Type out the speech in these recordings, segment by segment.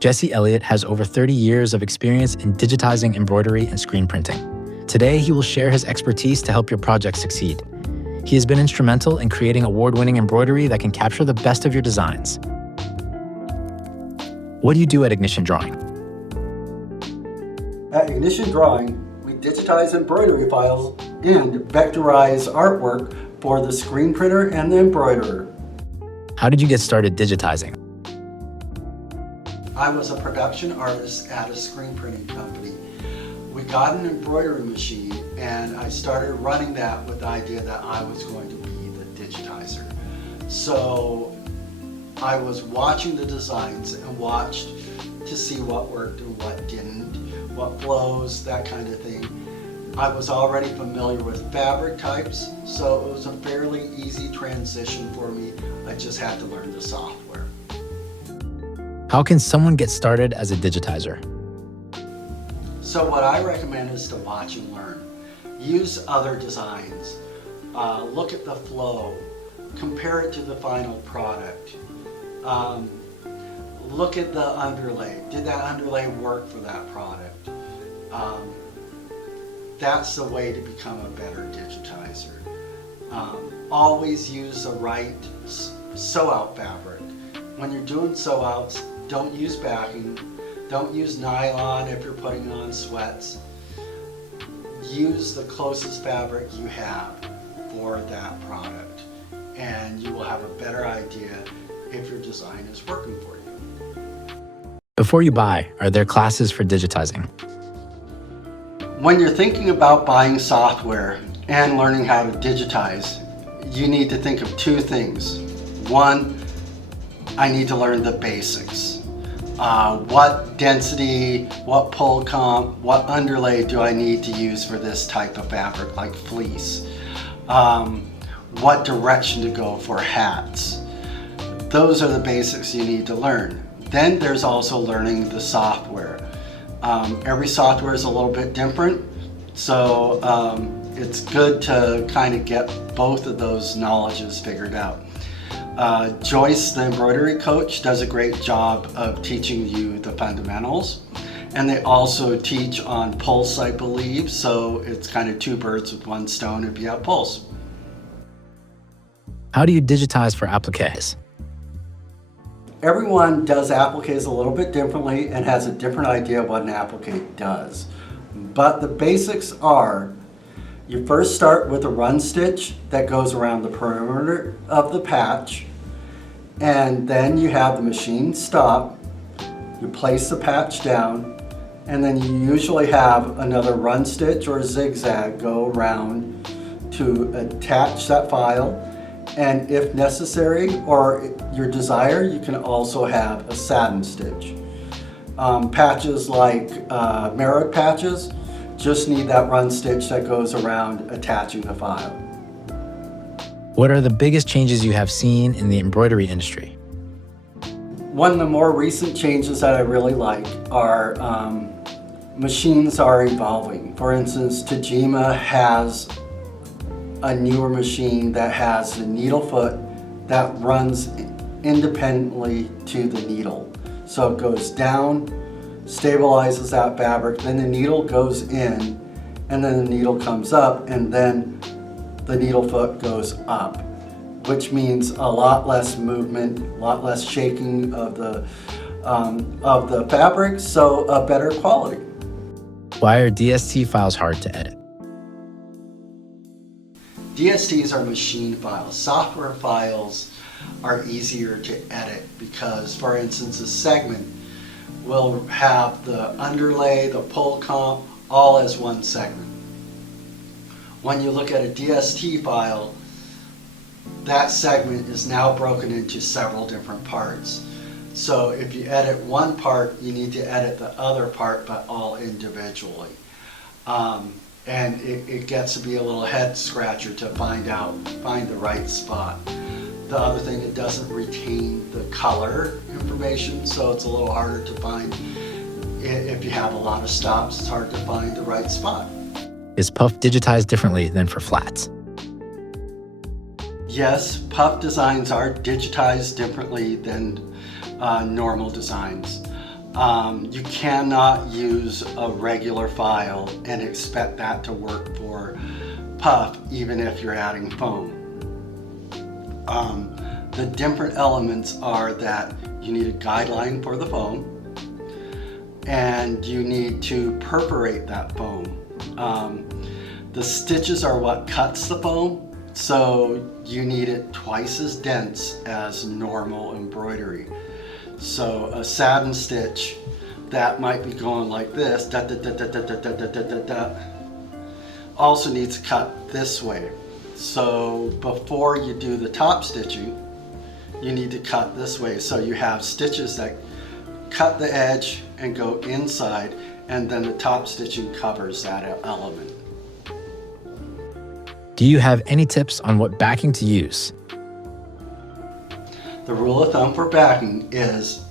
Jesse Elliott has over 30 years of experience in digitizing embroidery and screen printing. Today, he will share his expertise to help your project succeed. He has been instrumental in creating award-winning embroidery that can capture the best of your designs. What do you do at Ignition Drawing? At Ignition Drawing, we digitize embroidery files and vectorize artwork for the screen printer and the embroiderer. How did you get started digitizing? I was a production artist at a screen printing company. We got an embroidery machine and I started running that with the idea that I was going to be the digitizer. So I was watching the designs and watched to see what worked and what didn't, what flows, that kind of thing. I was already familiar with fabric types, so it was a fairly easy transition for me. I just had to learn the software. How can someone get started as a digitizer? So what I recommend is to watch and learn. Use other designs. Look at the flow. Compare it to the final product. Look at the underlay. Did that underlay work for that product? That's the way to become a better digitizer. Always use the right sew-out fabric. When you're doing sew-outs, don't use backing. Don't use nylon if you're putting on sweats. Use the closest fabric you have for that product, and you will have a better idea if your design is working for you. Before you buy, are there classes for digitizing? When you're thinking about buying software and learning how to digitize, you need to think of two things. One, I need to learn the basics. What density, what pull comp, what underlay do I need to use for this type of fabric, like fleece? What direction to go for hats? Those are the basics you need to learn. Then there's also learning the software. Every software is a little bit different, so it's good to kind of get both of those knowledges figured out. Joyce, the embroidery coach, does a great job of teaching you the fundamentals, and they also teach on pulse, I believe, so it's kind of two birds with one stone if you have pulse. How do you digitize for appliques? Everyone does appliques a little bit differently and has a different idea of what an applique does. But the basics are, you first start with a run stitch that goes around the perimeter of the patch, and then you have the machine stop, you place the patch down, and then you usually have another run stitch or a zigzag go around to attach that file. And if necessary or your desire, you can also have a satin stitch. Patches like mirrored patches just need that run stitch that goes around attaching the file. What are the biggest changes you have seen in the embroidery industry? One of the more recent changes that I really like are machines are evolving. For instance, Tajima has a newer machine that has the needle foot that runs independently to the needle. So it goes down, stabilizes that fabric, then the needle goes in, and then the needle comes up, and then the needle foot goes up, which means a lot less movement, a lot less shaking of the fabric, so a better quality. Why are DST files hard to edit? DSTs are machine files. Software files are easier to edit because, for instance, a segment will have the underlay, the pull comp, all as one segment. When you look at a DST file, that segment is now broken into several different parts. So if you edit one part, you need to edit the other part, but all individually. And it gets to be a little head scratcher to find the right spot. The other thing, it doesn't retain the color information, so it's a little harder to find. If you have a lot of stops, it's hard to find the right spot. Is puff digitized differently than for flats? Yes, puff designs are digitized differently than normal designs. You cannot use a regular file and expect that to work for puff, even if you're adding foam. The different elements are that you need a guideline for the foam, and you need to perforate that foam. The stitches are what cuts the foam, so you need it twice as dense as normal embroidery. So a satin stitch that might be going like this, da, da, da, da, da, da, da, da, da, da, also needs to cut this way. So before you do the top stitching, you need to cut this way. So you have stitches that cut the edge and go inside, and then the top stitching covers that element. Do you have any tips on what backing to use? The rule of thumb for backing is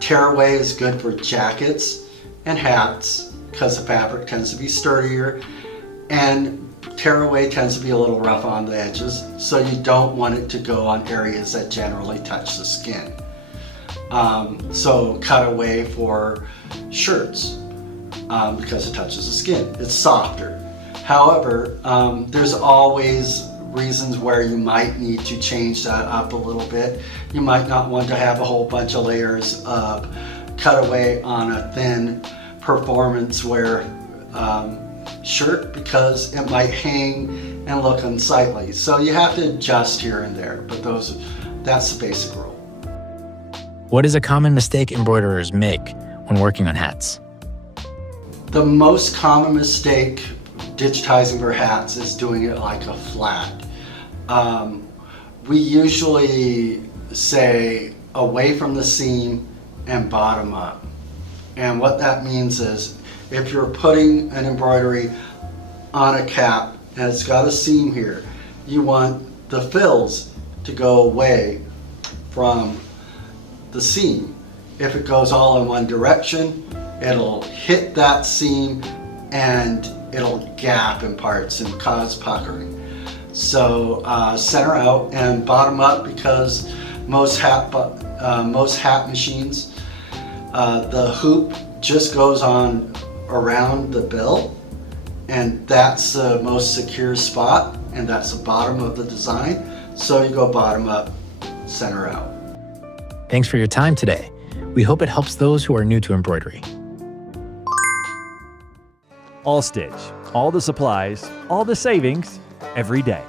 tearaway is good for jackets and hats because the fabric tends to be sturdier, and tearaway tends to be a little rough on the edges, so you don't want it to go on areas that generally touch the skin. So cutaway for shirts because it touches the skin. It's softer. However, there's always reasons where you might need to change that up a little bit. You might not want to have a whole bunch of layers of cutaway on a thin performance wear shirt because it might hang and look unsightly. So you have to adjust here and there, but that's the basic rule. What is a common mistake embroiderers make when working on hats? The most common mistake digitizing for hats is doing it like a flat. We usually say away from the seam and bottom up. And what that means is if you're putting an embroidery on a cap and it's got a seam here, you want the fills to go away from the seam. If it goes all in one direction, it'll hit that seam and it'll gap in parts and cause puckering. So center out and bottom up, because most hat machines, the hoop just goes on around the bill, and that's the most secure spot, and that's the bottom of the design. So you go bottom up, center out. Thanks for your time today. We hope it helps those who are new to embroidery. AllStitch, all the supplies, all the savings, every day.